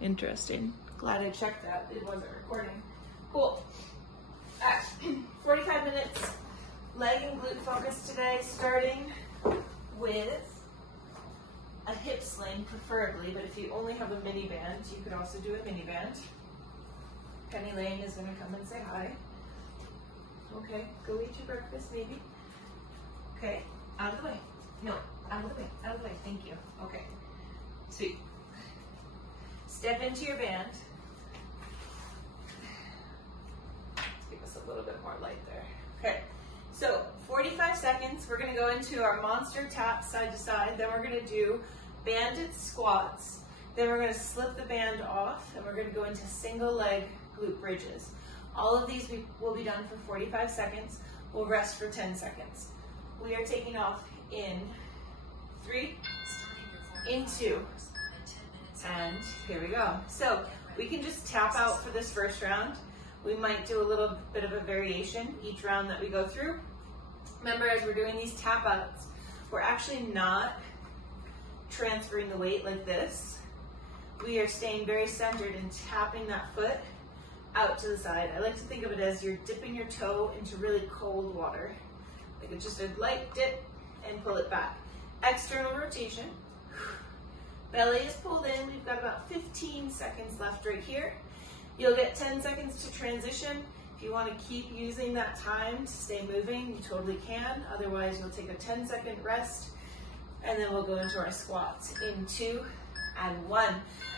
Interesting. Glad I checked that. It wasn't recording. Cool. 45 minutes leg and glute focus today, starting with a hip sling preferably, but if you only have a mini band, you could also do a mini band. Penny Lane is going to come and say hi. Okay, go eat your breakfast maybe. Okay, out of the way. No, out of the way, out of the way. Thank you. Okay, sweet. Step into your band. Give us a little bit more light there. Okay, so 45 seconds. We're going to go into our monster tap side to side. Then we're going to do banded squats. Then we're going to slip the band off, and we're going to go into single leg glute bridges. All of these will be done for 45 seconds. We'll rest for 10 seconds. We are taking off in 3, in 2, and here we go. So we can just tap out for this first round. We might do a little bit of a variation each round that we go through. Remember, as we're doing these tap outs, we're actually not transferring the weight like this. We are staying very centered and tapping that foot out to the side. I like to think of it as you're dipping your toe into really cold water. Like it's just a light dip and pull it back. External rotation. Belly is pulled in. We've got about 15 seconds left right here. You'll get 10 seconds to transition. If you want to keep using that time to stay moving, you totally can. Otherwise, you'll take a 10-second rest, and then we'll go into our squats in 2 and 1.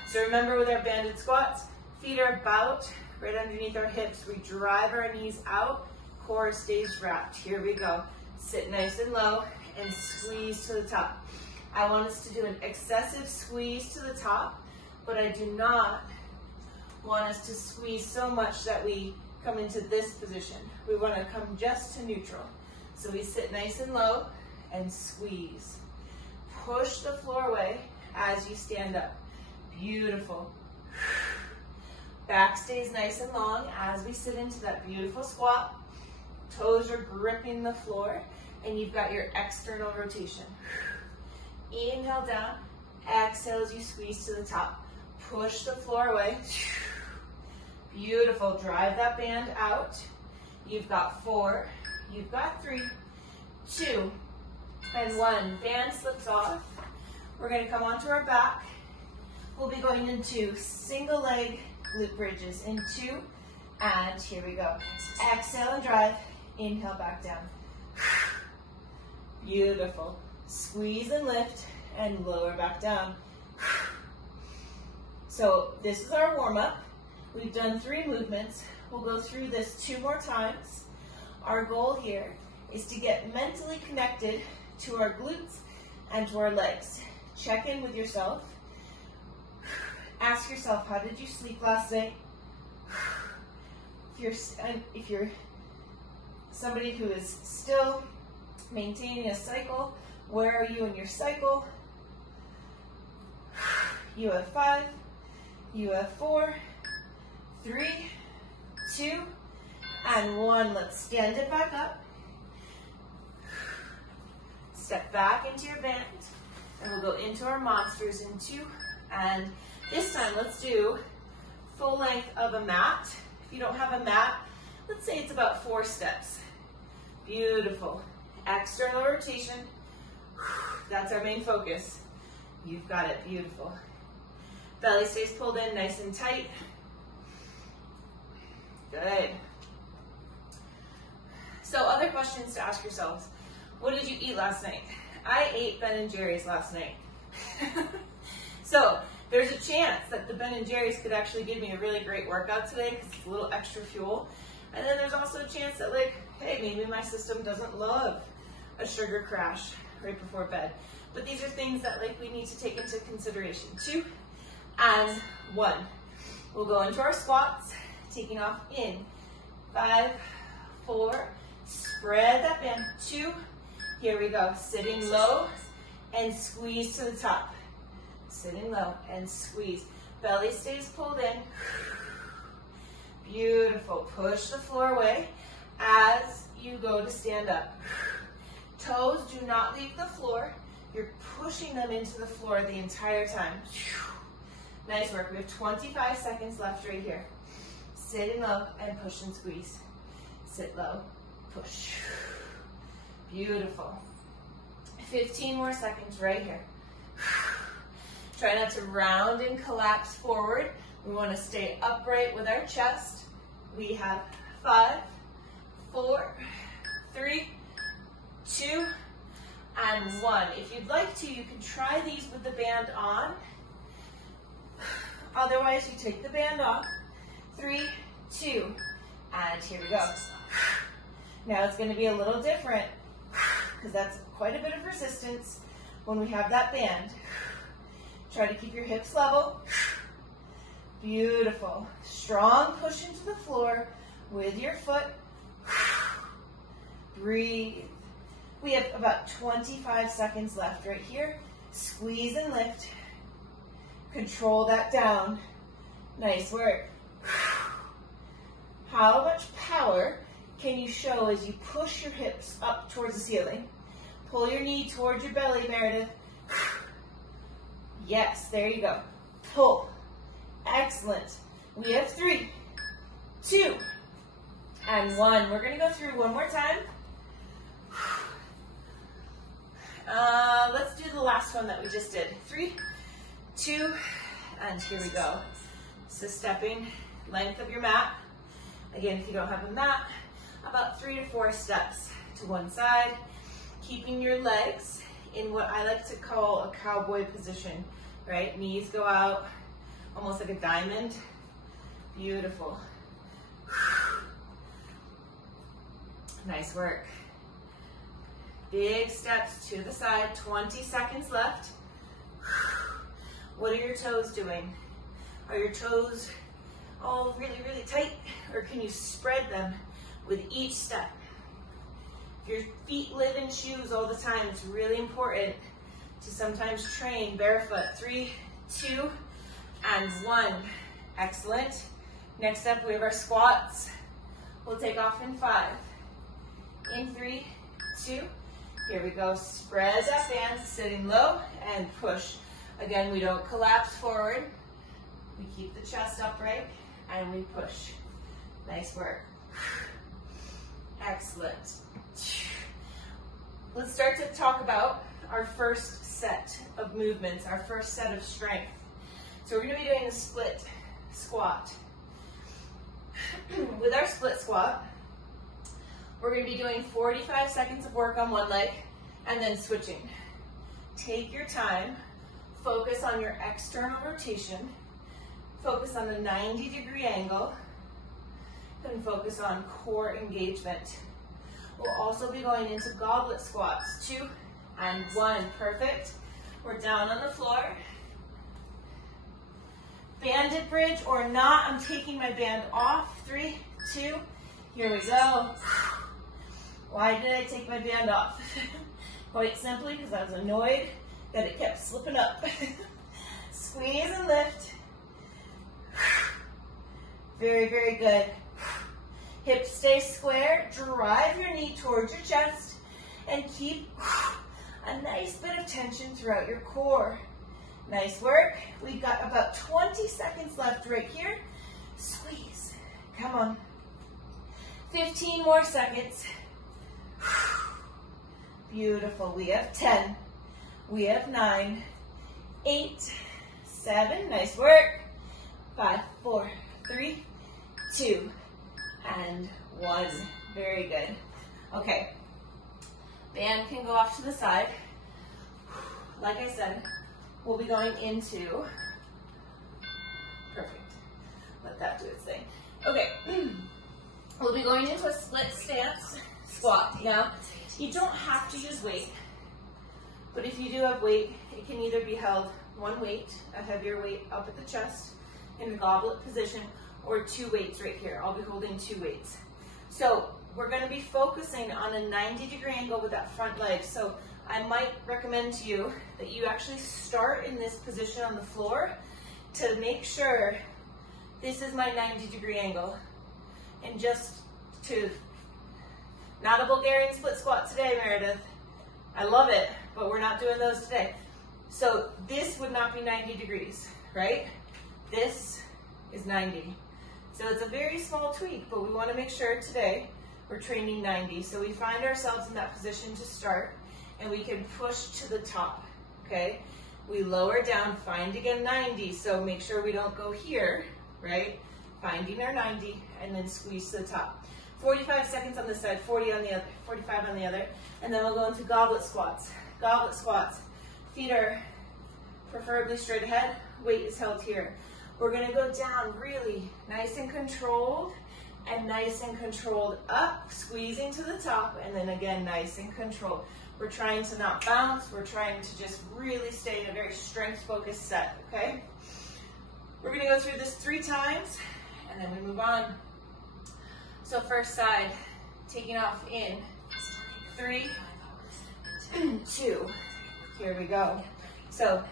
So remember, with our banded squats, feet are about right underneath our hips. We drive our knees out, core stays wrapped. Here we go. Sit nice and low and squeeze to the top. I want us to do an excessive squeeze to the top, but I do not want us to squeeze so much that we come into this position. We want to come just to neutral. So we sit nice and low and squeeze. Push the floor away as you stand up. Beautiful. Back stays nice and long as we sit into that beautiful squat. Toes are gripping the floor, and you've got your external rotation. Inhale down, exhale as you squeeze to the top. Push the floor away. Beautiful. Drive that band out. You've got 4, you've got 3, 2, and 1. Band slips off. We're going to come onto our back. We'll be going into single leg glute bridges in 2, and here we go. Exhale and drive. Inhale back down. Beautiful. Squeeze and lift and lower back down. So this is our warm-up. We've done 3 movements. We'll go through this 2 more times. Our goal here is to get mentally connected to our glutes and to our legs. Check in with yourself. Ask yourself, how did you sleep last night? If you're somebody who is still maintaining a cycle, where are you in your cycle? You have 5, you have 4, 3, 2, and 1. Let's stand it back up. Step back into your band, and we'll go into our monsters in 2. And this time, let's do full length of a mat. If you don't have a mat, let's say it's about 4 steps. Beautiful. External rotation. That's our main focus. You've got it. Beautiful. Belly stays pulled in nice and tight. Good. So other questions to ask yourselves. What did you eat last night? I ate Ben & Jerry's last night. So there's a chance that the Ben & Jerry's could actually give me a really great workout today because it's a little extra fuel. And then there's also a chance that, like, hey, maybe my system doesn't love a sugar crash right before bed. But these are things that, like, we need to take into consideration. 2 and 1. We'll go into our squats, taking off in 5, 4, spread that band. 2, here we go. Sitting low and squeeze to the top. Sitting low and squeeze. Belly stays pulled in. Beautiful. Push the floor away as you go to stand up. Toes do not leave the floor. You're pushing them into the floor the entire time. Nice work. We have 25 seconds left right here. Sitting low and push and squeeze. Sit low, push. Beautiful. 15 more seconds right here. Try not to round and collapse forward. We want to stay upright with our chest. We have 5, 4, 3, 2, and 1. If you'd like to, you can try these with the band on. Otherwise, you take the band off. 3, 2, and here we go. Now it's going to be a little different because that's quite a bit of resistance when we have that band. Try to keep your hips level. Beautiful. Strong push into the floor with your foot. Breathe. We have about 25 seconds left right here. Squeeze and lift. Control that down. Nice work. How much power can you show as you push your hips up towards the ceiling? Pull your knee towards your belly, Meredith. Yes, there you go. Pull. Excellent. We have 3, 2, and 1. We're going to go through one more time. Let's do the last one that we just did. 3, 2, and here we go. So stepping length of your mat. Again, if you don't have a mat, about 3 to 4 steps to one side. Keeping your legs in what I like to call a cowboy position, right? Knees go out, almost like a diamond. Beautiful. Nice work. Big steps to the side, 20 seconds left. What are your toes doing? Are your toes all really, really tight, or can you spread them with each step? If your feet live in shoes all the time, it's really important to sometimes train barefoot. 3, 2, and 1. Excellent. Next up, we have our squats. We'll take off in 5. In 3, 2. Here we go. Spread that band, sitting low, and push. Again, we don't collapse forward. We keep the chest upright, and we push. Nice work. Excellent. Let's start to talk about our first set of movements, our first set of strength. So we're going to be doing a split squat. With our split squat, we're going to be doing 45 seconds of work on one leg and then switching. Take your time, focus on your external rotation, focus on the 90-degree angle, and focus on core engagement. We'll also be going into goblet squats. 2 and 1. Perfect. We're down on the floor. Banded bridge or not, I'm taking my band off. 3, 2, here we go. Why did I take my band off? Quite simply because I was annoyed that it kept slipping up. Squeeze and lift. Very, very good. Hips stay square, drive your knee towards your chest, and keep a nice bit of tension throughout your core. Nice work. We've got about 20 seconds left right here. Squeeze. Come on. 15 more seconds. Beautiful. We have 10. We have 9, 8, 7. Nice work. 5, 4, 3, 2, and 1. Very good. Okay. Band can go off to the side. Like I said, we'll be going into, perfect. Let that do its thing. Okay. We'll be going into a split stance squat. Now, you don't have to use weight, but if you do have weight, it can either be held one weight, a heavier weight up at the chest in the goblet position, or 2 weights right here. I'll be holding 2 weights. So we're going to be focusing on a 90-degree angle with that front leg. So I might recommend to you that you actually start in this position on the floor to make sure this is my 90-degree angle. And just to, not a Bulgarian split squat today, Meredith. I love it, but we're not doing those today. So this would not be 90 degrees, right? This is 90. So it's a very small tweak, but we want to make sure today we're training 90. So we find ourselves in that position to start, and we can push to the top, okay? We lower down, find again 90. So make sure we don't go here, right? Finding our 90, and then squeeze to the top. 45 seconds on this side, 40 on the other, 45 on the other, and then we'll go into goblet squats. Goblet squats. Feet are preferably straight ahead, weight is held here. We're gonna go down really nice and controlled up, squeezing to the top, and then again, nice and controlled. We're trying to not bounce, we're trying to just really stay in a very strength-focused set, okay? We're gonna go through this 3 times, and then we move on. So first side, taking off in 3, 2, here we go. So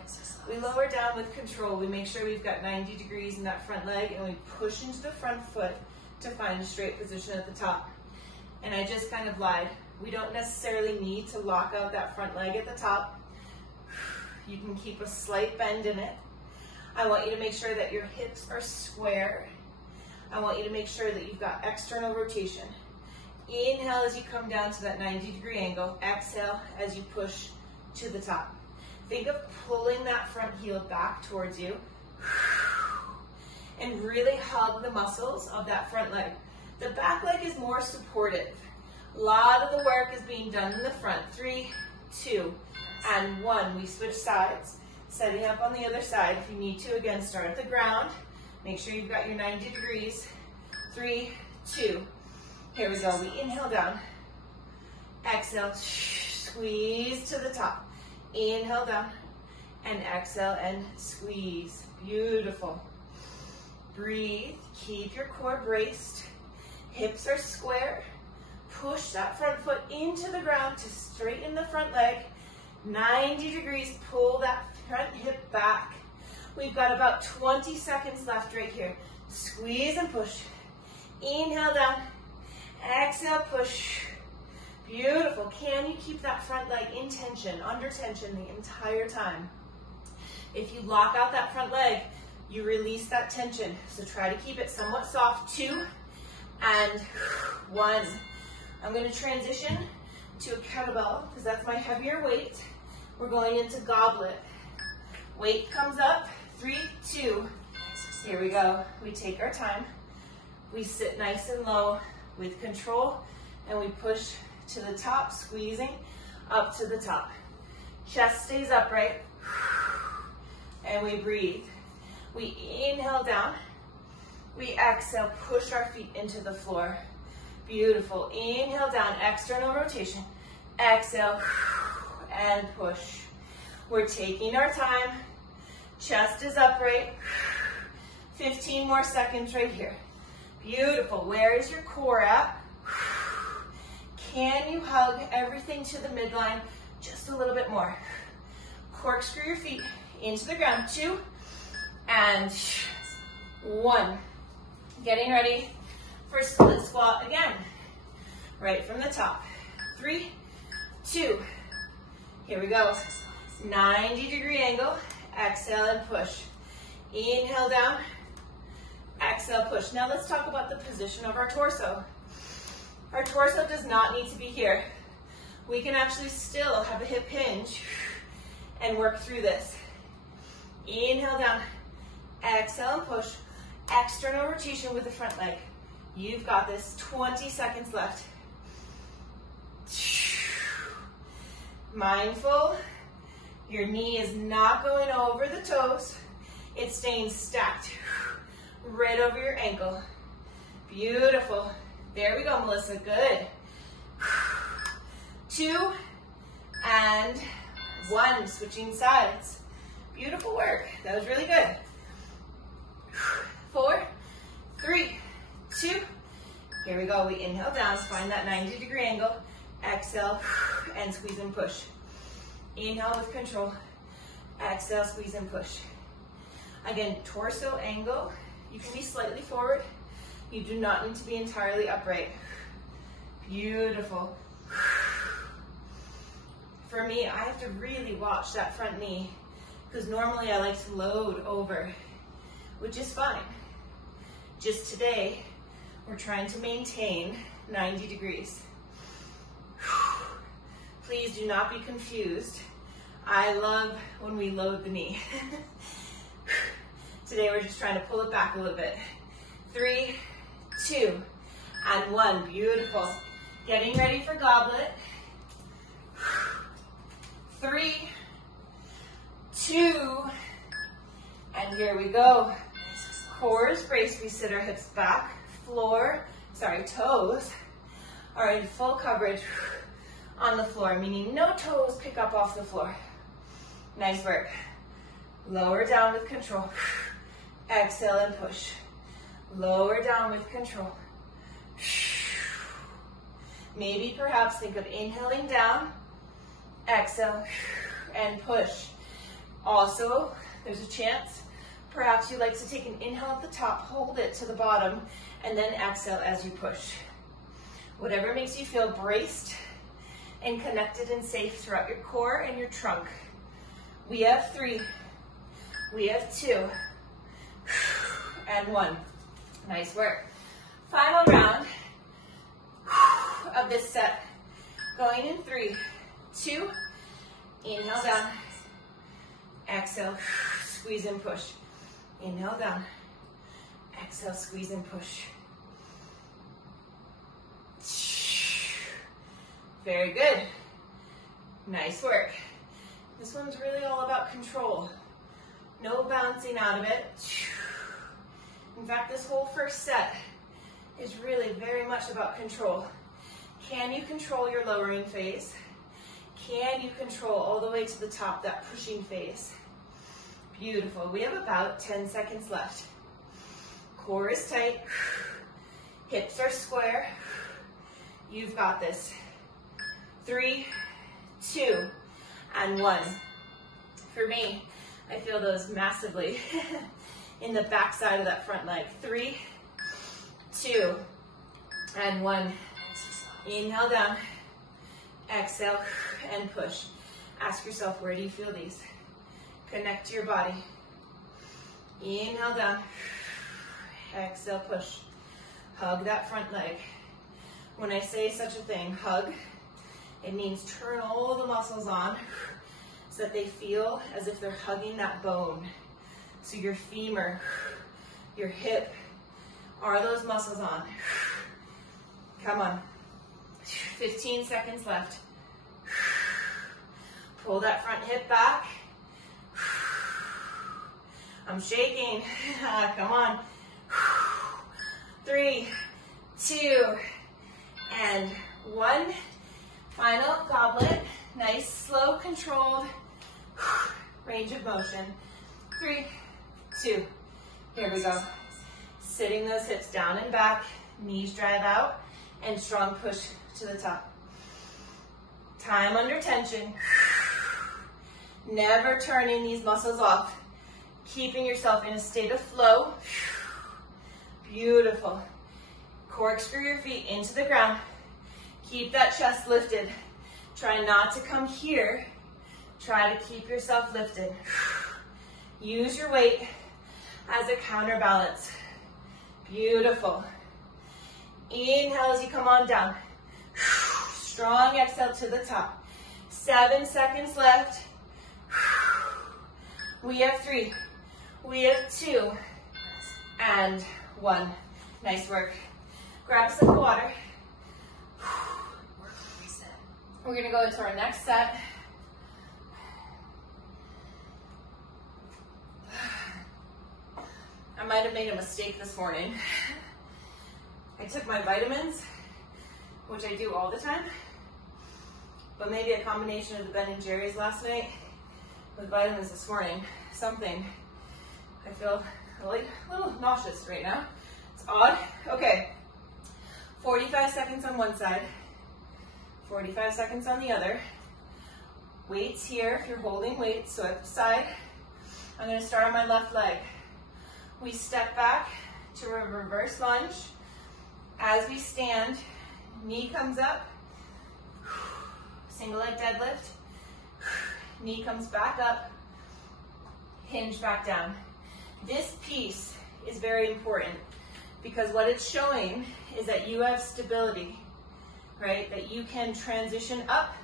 we lower down with control. We make sure we've got 90 degrees in that front leg, and we push into the front foot to find a straight position at the top. And I just kind of lied. We don't necessarily need to lock out that front leg at the top. You can keep a slight bend in it. I want you to make sure that your hips are square. I want you to make sure that you've got external rotation. Inhale as you come down to that 90-degree angle. Exhale as you push to the top. Think of pulling that front heel back towards you and really hug the muscles of that front leg. The back leg is more supportive. A lot of the work is being done in the front. 3, 2, and 1. We switch sides. Setting up on the other side. If you need to, again, start at the ground. Make sure you've got your 90 degrees. 3, 2. Here we go. We inhale down. Exhale. Squeeze to the top. Inhale down. And exhale and squeeze. Beautiful. Breathe. Keep your core braced. Hips are square. Push that front foot into the ground to straighten the front leg. 90 degrees. Pull that front hip back. We've got about 20 seconds left right here. Squeeze and push. Inhale down. Exhale, push. Beautiful. Can you keep that front leg in tension, under tension the entire time? If you lock out that front leg, you release that tension. So try to keep it somewhat soft. 2 and 1. I'm going to transition to a kettlebell because that's my heavier weight. We're going into goblet. Weight comes up. 3, 2. Here we go. We take our time. We sit nice and low with control, and we push to the top, squeezing up to the top. Chest stays upright, and we breathe. We inhale down. We exhale, push our feet into the floor. Beautiful. Inhale down, external rotation. Exhale, and push. We're taking our time. Chest is upright. 15 more seconds right here. Beautiful. Where is your core at? Can you hug everything to the midline just a little bit more? Corkscrew your feet into the ground. 2 and 1. Getting ready for split squat again. Right from the top. 3, 2. Here we go. 90-degree angle. Exhale and push. Inhale down. Exhale, push. Now let's talk about the position of our torso. Our torso does not need to be here. We can actually still have a hip hinge and work through this. Inhale down. Exhale and push. External rotation with the front leg. You've got this. 20 seconds left. Mindful. Your knee is not going over the toes. It's staying stacked right over your ankle. Beautiful. There we go, Melissa. Good. 2 and 1. Switching sides. Beautiful work. That was really good. 4, 3, 2. Here we go. We inhale down. Find that 90-degree angle. Exhale and squeeze and push. Inhale with control. Exhale, squeeze and push. Again, torso angle. You can be slightly forward. You do not need to be entirely upright. Beautiful. For me, I have to really watch that front knee because normally I like to load over which is fine. Just today, we're trying to maintain 90 degrees. Please do not be confused. I love when we load the knee. Today we're just trying to pull it back a little bit. 3, 2, and 1. Beautiful. Getting ready for goblet. 3, 2, and here we go. Core is braced. We sit our hips back. Toes are in full coverage on the floor, meaning no toes pick up off the floor. Nice work. Lower down with control. Exhale and push. Lower down with control. Maybe perhaps think of inhaling down, exhale, and push. Also, there's a chance perhaps you like to take an inhale at the top, hold it to the bottom, and then exhale as you push. Whatever makes you feel braced and connected and safe throughout your core and your trunk. We have 3, we have 2, and 1. Nice work. Final round of this set. Going in 3, 2, inhale down, exhale, squeeze and push. Inhale down, exhale, squeeze and push. Very good. Nice work. This one's really all about control. No bouncing out of it. In fact, this whole first set is really very much about control. Can you control your lowering phase? Can you control all the way to the top, that pushing phase? Beautiful. We have about 10 seconds left. Core is tight. Hips are square. You've got this. 3, 2, and 1. For me, I feel those massively in the back side of that front leg. 3, 2, and 1. Inhale down, exhale, and push. Ask yourself, where do you feel these? Connect to your body. Inhale down, exhale, push. Hug that front leg. When I say such a thing, hug, it means turn all the muscles on so that they feel as if they're hugging that bone. So your femur, your hip, are those muscles on? Come on. 15 seconds left. Pull that front hip back. I'm shaking. Come on. 3, 2, and 1. Final goblet. Nice, slow, controlled range of motion. 3, 2. Here we go. Sitting those hips down and back. Knees drive out. And strong push to the top. Time under tension. Never turning these muscles off. Keeping yourself in a state of flow. Beautiful. Corkscrew your feet into the ground. Keep that chest lifted. Try not to come here. Try to keep yourself lifted. Use your weight as a counterbalance. Beautiful. Inhale as you come on down. Strong exhale to the top. 7 seconds left. We have 3. We have 2. And 1. Nice work. Grab a sip of water. We're going to go into our next set. I might have made a mistake this morning. I took my vitamins, which I do all the time, but maybe a combination of the Ben & Jerry's last night with vitamins this morning. Something. I feel a little nauseous right now. It's odd. Okay. 45 seconds on one side. 45 seconds on the other. Weights here if you're holding weights, so at the side. I'm going to start on my left leg. We step back to a reverse lunge. As we stand, knee comes up, single leg deadlift, knee comes back up, hinge back down. This piece is very important because what it's showing is that you have stability, right? That you can transition up,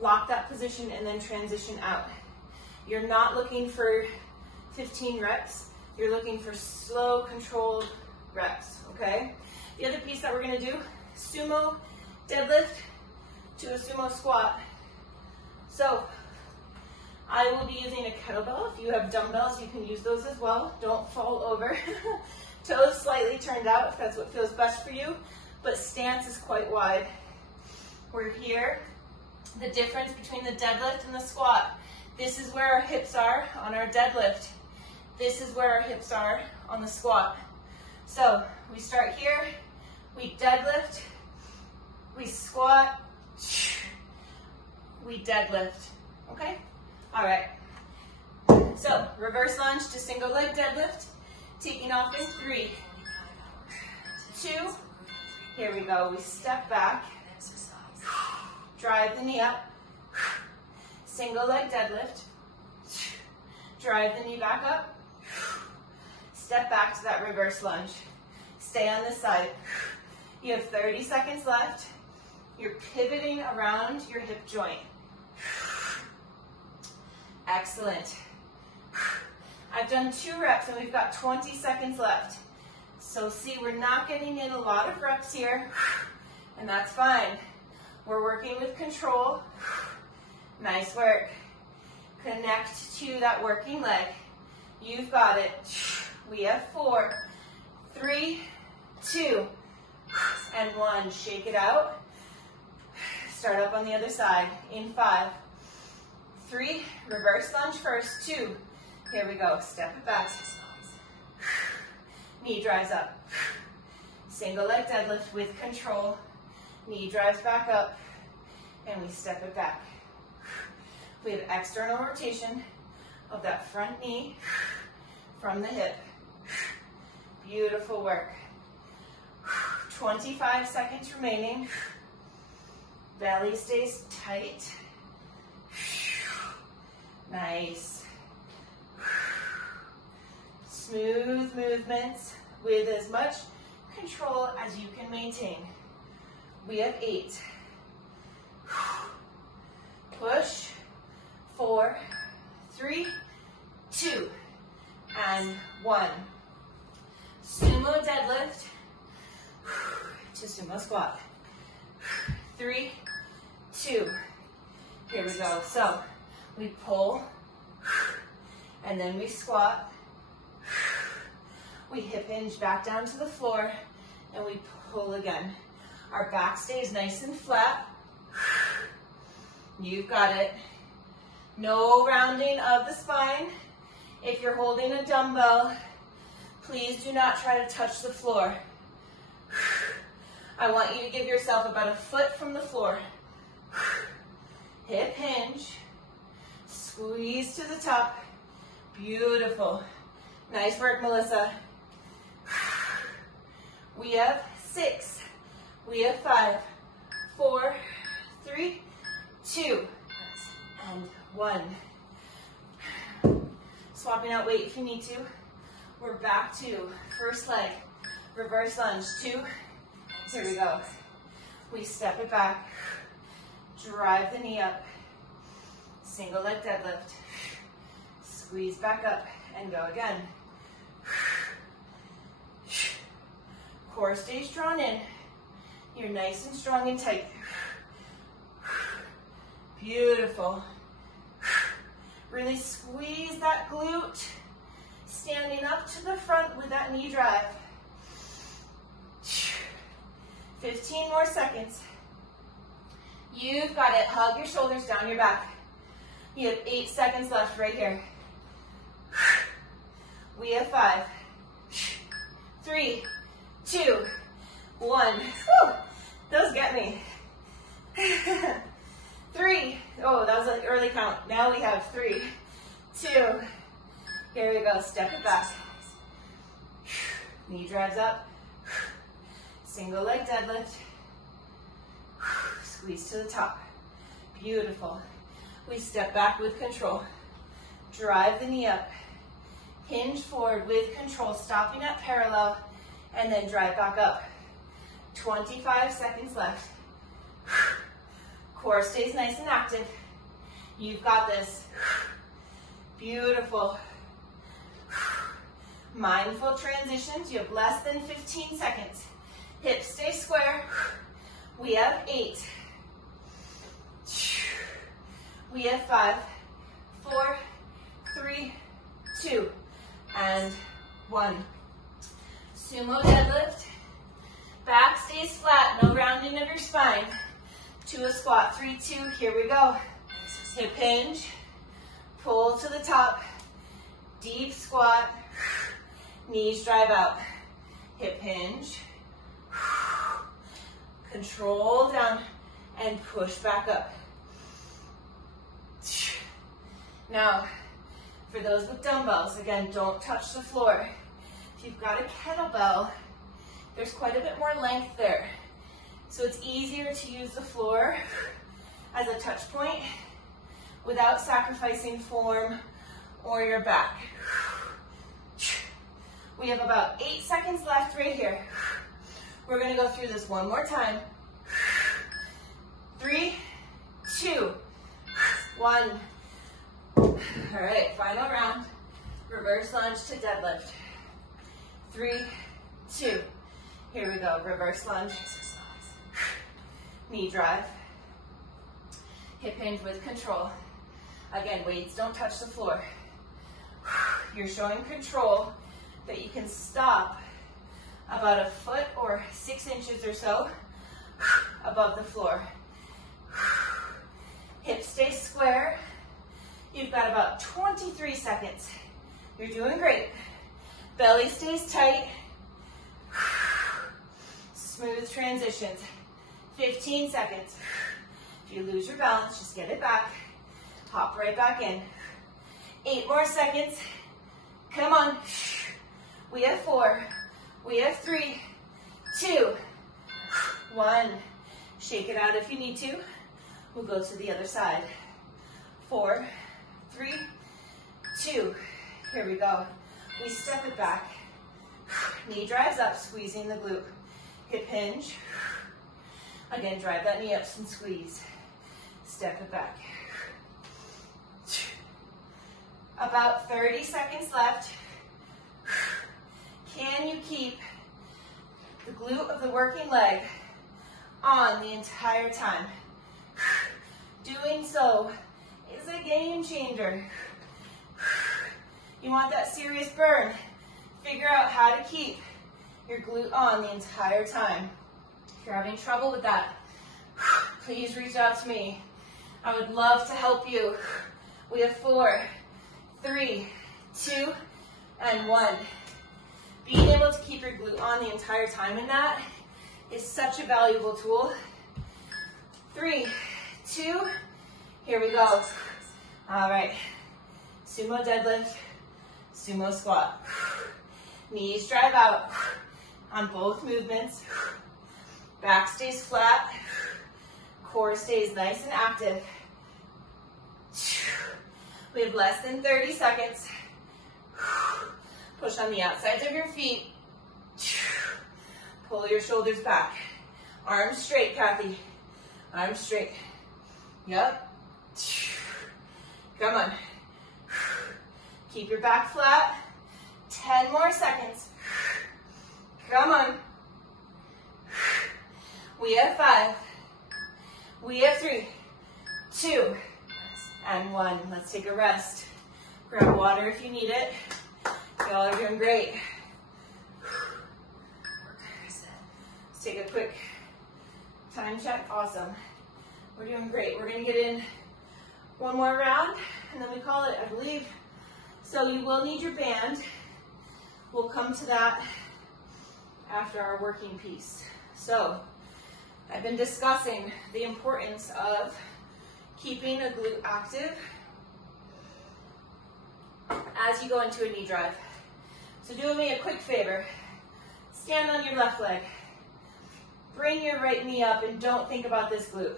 lock that position, and then transition out. You're not looking for 15 reps. You're looking for slow, controlled reps, okay? The other piece that we're gonna do, sumo deadlift to a sumo squat. So, I will be using a kettlebell. If you have dumbbells, you can use those as well. Don't fall over. Toes slightly turned out if that's what feels best for you, but stance is quite wide. We're here. The difference between the deadlift and the squat. This is where our hips are on our deadlift. This is where our hips are on the squat. So we start here, we deadlift, we squat, we deadlift, okay? All right. So reverse lunge to single leg deadlift, taking off in 3, 2, here we go. We step back, drive the knee up, single leg deadlift, drive the knee back up, step back to that reverse lunge. Stay on this side. You have 30 seconds left. You're pivoting around your hip joint. Excellent. I've done 2 reps and we've got 20 seconds left. So see, we're not getting in a lot of reps here, and that's fine. We're working with control. Nice work. Connect to that working leg. You've got it. We have 4, 3, 2, and 1. Shake it out. Start up on the other side. In 5, 3, reverse lunge first. 2, here we go. Step it back. Knee drives up. Single leg deadlift with control. Knee drives back up, and we step it back. We have external rotation of that front knee from the hip. Beautiful work. 25 seconds remaining. Belly stays tight. Nice. Smooth movements with as much control as you can maintain. We have 8. Push. 4, 3, 2, and 1. Sumo deadlift to sumo squat. 3, 2. Here we go. So we pull, and then we squat. We hip hinge back down to the floor, and we pull again. Our back stays nice and flat. You've got it. No rounding of the spine. If you're holding a dumbbell, please do not try to touch the floor. I want you to give yourself about a foot from the floor. Hip hinge. Squeeze to the top. Beautiful. Nice work, Melissa. We have 6. We have 5, 4, 3, 2, and 1. Swapping out weight if you need to. We're back to first leg, reverse lunge. 2, here we go. We step it back, drive the knee up, single leg deadlift, squeeze back up, and go again. Core stays drawn in. You're nice and strong and tight. Beautiful. Really squeeze that glute. Standing up to the front with that knee drive. 15 more seconds. You've got it. Hug your shoulders down your back. You have 8 seconds left right here. We have 5, 3, 2, 1. Whew, those get me. 3. Oh, that was an early count. Now we have 3, 2. Here we go. Step it back. Knee drives up. Single leg deadlift. Squeeze to the top. Beautiful. We step back with control. Drive the knee up. Hinge forward with control, stopping at parallel, and then drive back up. 25 seconds left. Core stays nice and active. You've got this. Beautiful. Mindful transitions. You have less than 15 seconds. Hips stay square. We have 8. We have 5, 4, 3, 2, and 1. Sumo deadlift. Back stays flat, no rounding of your spine. To a squat, 3, 2, here we go. Hip hinge, pull to the top, deep squat, knees drive out. Hip hinge, control down, and push back up. Now, for those with dumbbells, again, don't touch the floor. If you've got a kettlebell, there's quite a bit more length there. So it's easier to use the floor as a touch point without sacrificing form or your back. We have about 8 seconds left right here. We're gonna go through this one more time. 3, 2, 1. All right, final round. Reverse lunge to deadlift. 3, 2. Here we go, reverse lunge. Knee drive. Hip hinge with control. Again, weights don't touch the floor. You're showing control that you can stop about a foot or 6 inches or so above the floor. Hips stay square. You've got about 23 seconds. You're doing great. Belly stays tight. Smooth transitions. 15 seconds. If you lose your balance, just get it back. Hop right back in. 8 more seconds. Come on. We have 4. We have 3, 2, 1. Shake it out if you need to. We'll go to the other side. 4, 3, 2. Here we go. We step it back. Knee drives up, squeezing the glute. Hip hinge. Again, drive that knee up and squeeze. Step it back. About 30 seconds left. Can you keep the glute of the working leg on the entire time? Doing so is a game changer. You want that serious burn? Figure out how to keep your glute on the entire time. If you're having trouble with that, please reach out to me. I would love to help you. We have 4, 3, 2, and 1. Being able to keep your glute on the entire time in that is such a valuable tool. 3, 2, here we go. All right, sumo deadlift, sumo squat. Knees drive out on both movements. Back stays flat. Core stays nice and active. We have less than 30 seconds. Push on the outsides of your feet. Pull your shoulders back. Arms straight, Kathy. Arms straight. Yep. Come on. Keep your back flat. 10 more seconds. Come on. We have 5. We have 3, 2, and 1. Let's take a rest. Grab water if you need it. Y'all are doing great. Let's take a quick time check. Awesome. We're doing great. We're going to get in one more round, and then we call it, I believe. So you will need your band. We'll come to that after our working piece. So I've been discussing the importance of keeping a glute active as you go into a knee drive. So do me a quick favor. Stand on your left leg. Bring your right knee up and don't think about this glute.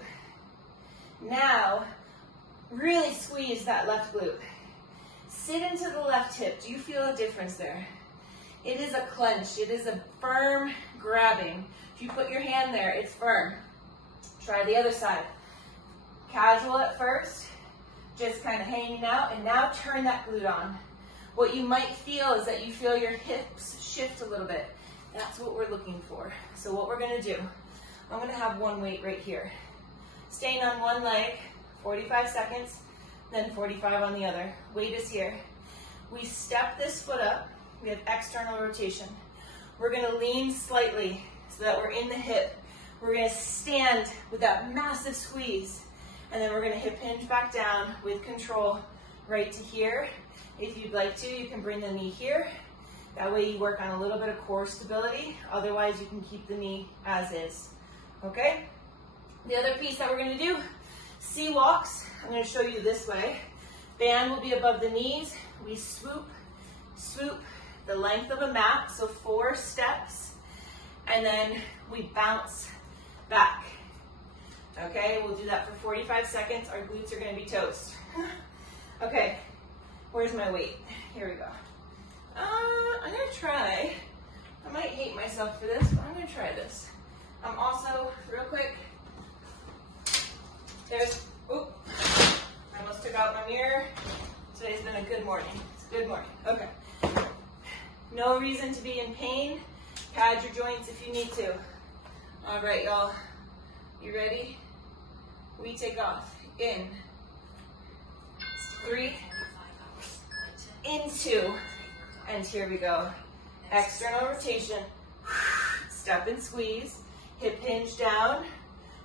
Now, really squeeze that left glute. Sit into the left hip. Do you feel a difference there? It is a clench. It is a firm grabbing. If you put your hand there, it's firm. Try the other side. Casual at first, just kind of hanging out, and now turn that glute on. What you might feel is that you feel your hips shift a little bit. That's what we're looking for. So what we're gonna do, I'm gonna have one weight right here. Staying on one leg, 45 seconds, then 45 on the other. Weight is here. We step this foot up. We have external rotation. We're gonna lean slightly so that we're in the hip. We're gonna stand with that massive squeeze, and then we're gonna hip hinge back down with control right to here. If you'd like to, you can bring the knee here. That way you work on a little bit of core stability. Otherwise, you can keep the knee as is, okay? The other piece that we're gonna do, sea walks. I'm gonna show you this way. Band will be above the knees. We swoop, swoop, the length of a mat, so 4 steps, and then we bounce back. Okay, we'll do that for 45 seconds. Our glutes are gonna be toast. Okay, where's my weight? Here we go. I'm gonna try, I might hate myself for this, but I'm gonna try this. I'm also, real quick, there's, oop, I almost took out my mirror. Today's been a good morning. It's a good morning. Okay. No reason to be in pain. Pad your joints if you need to. All right, y'all. You ready? We take off. In. 3. Into. And here we go. External rotation. Step and squeeze. Hip hinge down.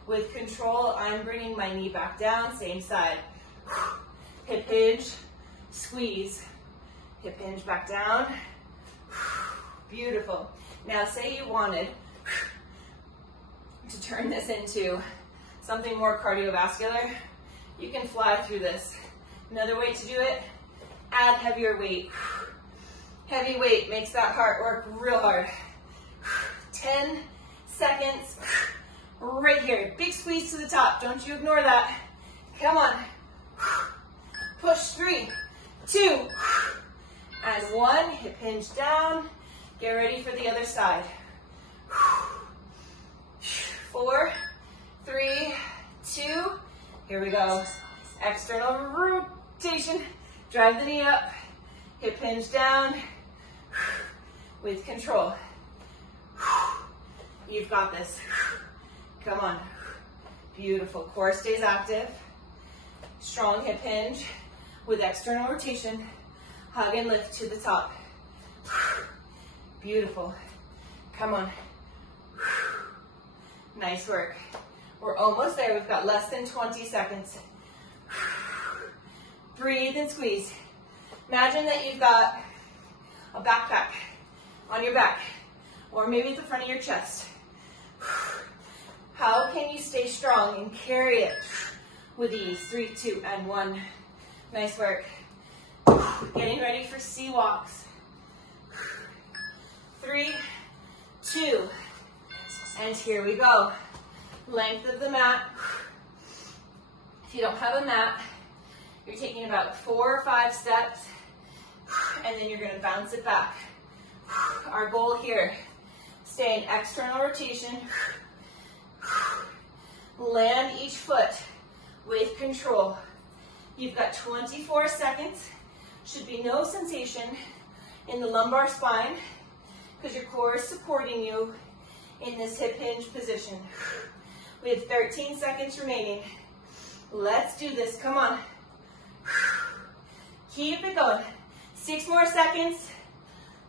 With control, I'm bringing my knee back down. Same side. Hip hinge. Squeeze. Hip hinge back down. Beautiful. Now say you wanted to turn this into something more cardiovascular. You can fly through this. Another way to do it, add heavier weight. Heavy weight makes that heart work real hard. 10 seconds right here. Big squeeze to the top. Don't you ignore that. Come on. Push. 3, 2, and 1. Hip hinge down. Get ready for the other side. 4, 3, 2. Here we go. External rotation. Drive the knee up. Hip hinge down. With control. You've got this. Come on. Beautiful. Core stays active. Strong hip hinge with external rotation. Hug and lift to the top. Beautiful. Come on. Nice work. We're almost there. We've got less than 20 seconds. Breathe and squeeze. Imagine that you've got a backpack on your back, or maybe at the front of your chest. How can you stay strong and carry it with ease? 3, 2, and 1. Nice work. Getting ready for sea walks. 3, 2, and here we go. Length of the mat. If you don't have a mat, you're taking about 4 or 5 steps, and then you're gonna bounce it back. Our goal here, stay in external rotation. Land each foot with control. You've got 24 seconds. Should be no sensation in the lumbar spine because your core is supporting you in this hip hinge position. We have 13 seconds remaining. Let's do this. Come on. Keep it going. 6 more seconds.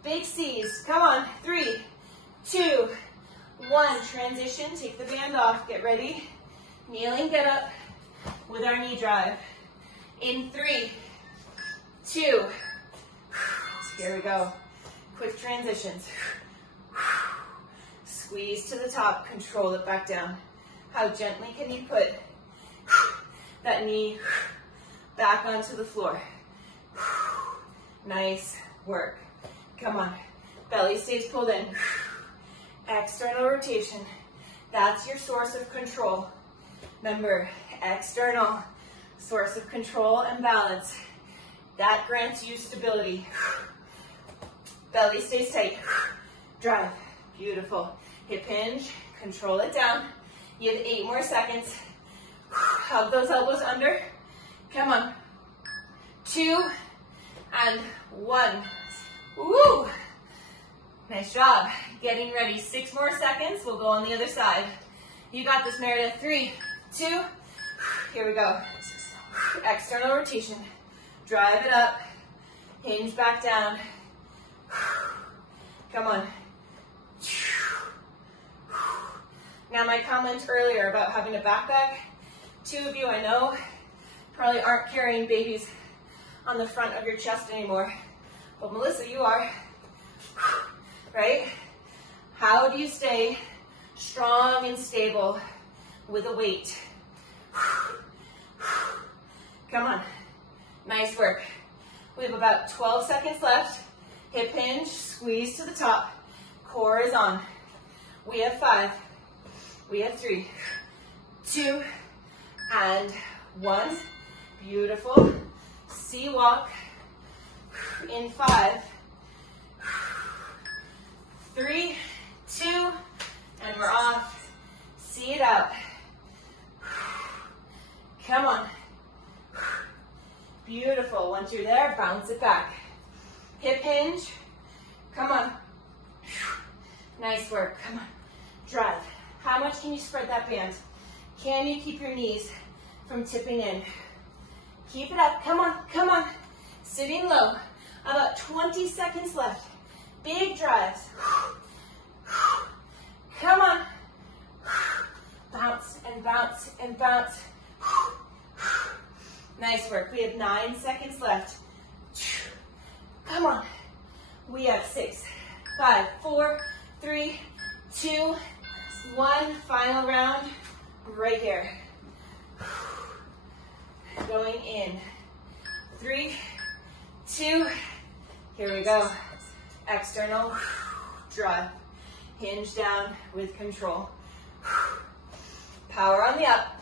Big C's. Come on. 3, 2, 1. Transition. Take the band off. Get ready. Kneeling, get up with our knee drive. In 3, 2. Here we go. Quick transitions. Squeeze to the top. Control it back down. How gently can you put that knee back onto the floor? Nice work. Come on. Belly stays pulled in. External rotation. That's your source of control. Remember, external source of control and balance. That grants you stability. Belly stays tight. Drive. Beautiful. Hip hinge. Control it down. You have 8 more seconds. Hug those elbows under. Come on. 2 and 1. Woo! Nice job. Getting ready. 6 more seconds. We'll go on the other side. You got this, Meredith. 3, 2. Here we go. External rotation. Drive it up. Hinge back down. Come on. Now my comment earlier about having a backpack, 2 of you I know probably aren't carrying babies on the front of your chest anymore. But Melissa, you are, right? How do you stay strong and stable with a weight? Come on, nice work. We have about 12 seconds left. Hip hinge, squeeze to the top. Core is on. We have 5. We have 3, 2, and 1. Beautiful. Sea walk in 5, 3, 2, and we're off. See it out. Come on. Beautiful. Once you're there, bounce it back. Hip hinge. Come on. Nice work. Come on. Drive. How much can you spread that band? Can you keep your knees from tipping in? Keep it up. Come on. Come on. Sitting low. About 20 seconds left. Big drives. Come on. Bounce and bounce and bounce. Nice work. We have 9 seconds left. Come on. We have 6, 5, 4, 3, 2, 1. Final round right here. Going in. 3, 2. Here we go. External drive. Hinge down with control. Power on the up.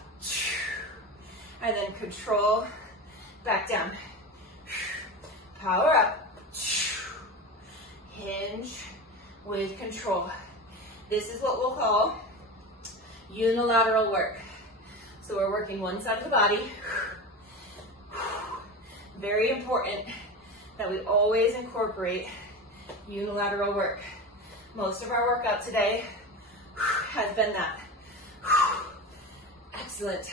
And then control back down. Power up. Hinge with control. This is what we'll call unilateral work. So we're working one side of the body. Very important that we always incorporate unilateral work. Most of our workout today has been that. Excellent.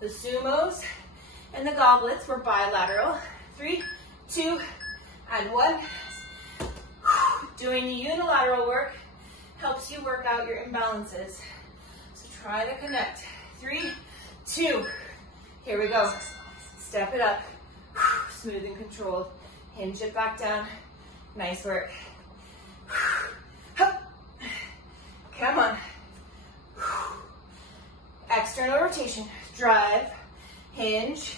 The Sumos and the Goblets were bilateral. 3, 2, and 1. Doing the unilateral work helps you work out your imbalances. So try to connect. 3, 2. Here we go. Step it up. Smooth and controlled. Hinge it back down. Nice work. Come on. External rotation. Drive. Hinge.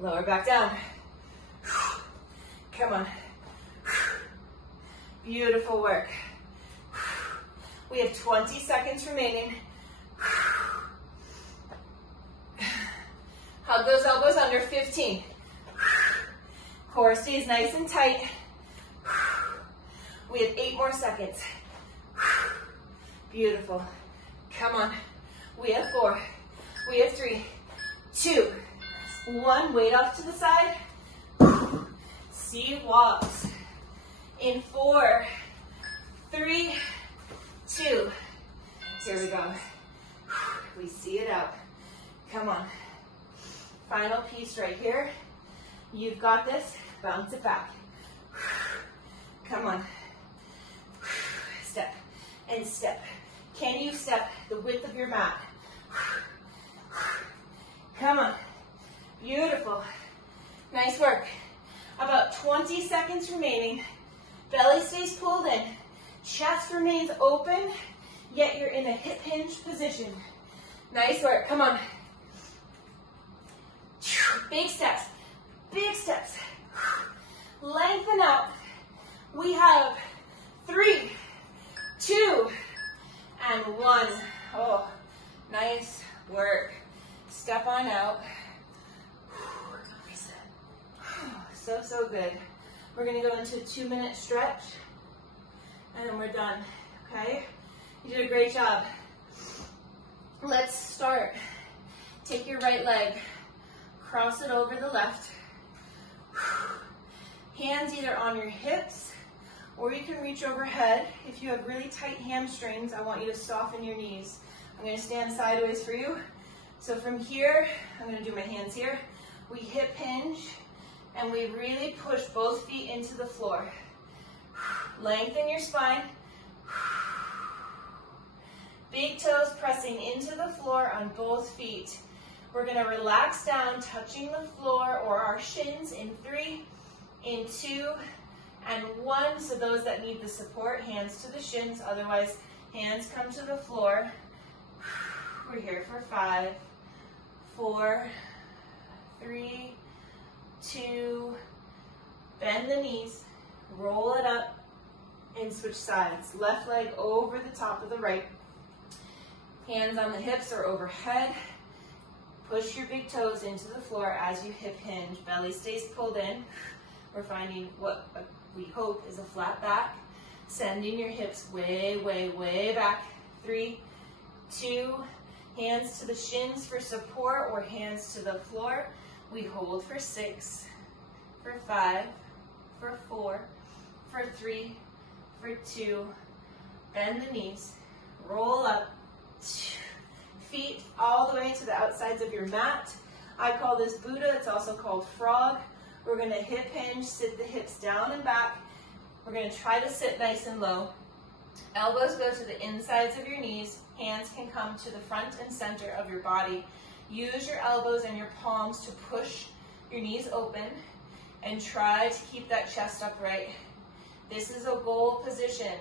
Lower back down. Come on. Beautiful work. We have 20 seconds remaining. Hug those elbows under. 15. Core stays nice and tight. We have 8 more seconds. Beautiful. Come on. We have 4. We have 3, 2, 1. Weight off to the side. Sea walks. In 4, 3, 2. Here we go. We see it out. Come on. Final piece right here. You've got this. Bounce it back. Come on. Step and step. Can you step the width of your mat? Come on. Beautiful. Nice work. About 20 seconds remaining. Belly stays pulled in. Chest remains open, yet you're in a hip hinge position. Nice work. Come on. Big steps. Big steps. Lengthen out. We have 3, 2, and 1. Oh, nice work. Step on out. So We're gonna go into a 2-minute stretch, and then we're done, okay? You did a great job. Let's start. Take your right leg, cross it over the left. Hands either on your hips, or you can reach overhead. If you have really tight hamstrings, I want you to soften your knees. I'm gonna stand sideways for you. So from here, I'm gonna do my hands here. We hip hinge, and we really push both feet into the floor. Lengthen your spine. Big toes pressing into the floor on both feet. We're gonna relax down, touching the floor or our shins in 3, in 2, and 1. So those that need the support, hands to the shins, otherwise hands come to the floor. We're here for 5, 4, 3, 2, bend the knees, roll it up, and switch sides. Left leg over the top of the right. Hands on the hips or overhead. Push your big toes into the floor as you hip hinge. Belly stays pulled in. We're finding what we hope is a flat back. Sending your hips way, way, way back. 3, 2, hands to the shins for support or hands to the floor. We hold for 6, for 5, for 4, for 3, for 2. Bend the knees, roll up. Feet all the way to the outsides of your mat. I call this Buddha, it's also called frog. We're gonna hip hinge, sit the hips down and back. We're gonna try to sit nice and low. Elbows go to the insides of your knees. Hands can come to the front and center of your body. Use your elbows and your palms to push your knees open and try to keep that chest upright. This is a goal position.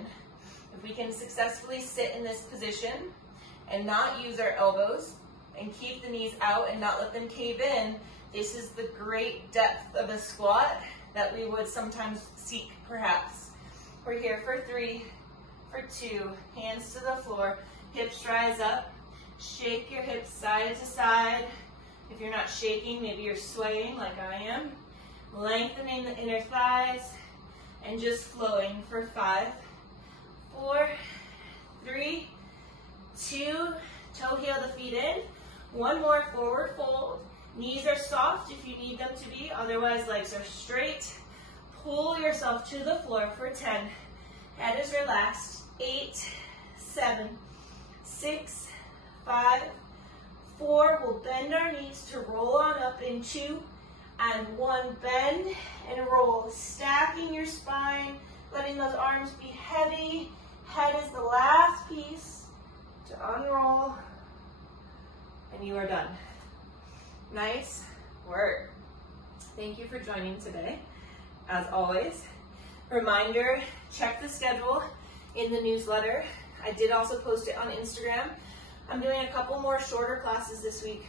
If we can successfully sit in this position and not use our elbows and keep the knees out and not let them cave in, this is the great depth of a squat that we would sometimes seek, perhaps. We're here for 3, for 2, hands to the floor, hips rise up, shake your hips side to side. If you're not shaking, maybe you're swaying like I am. Lengthening the inner thighs and just flowing for 5, 4, 3, 2, toe heel the feet in. 1 more, forward fold. Knees are soft if you need them to be, otherwise legs are straight. Pull yourself to the floor for 10. Head is relaxed. 8, 7, 6, 5, 4. We'll bend our knees to roll on up in 2 and 1. Bend and roll, stacking your spine, letting those arms be heavy. Head is the last piece to unroll, and you are done. Nice work. Thank you for joining today. As always, reminder, check the schedule in the newsletter. I did also post it on Instagram. I'm doing a couple more shorter classes this week,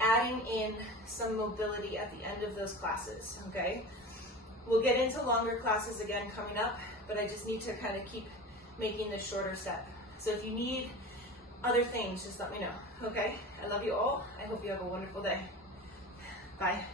adding in some mobility at the end of those classes, okay? We'll get into longer classes again coming up, but I just need to kind of keep making this shorter step. So if you need other things, just let me know, okay? I love you all. I hope you have a wonderful day. Bye.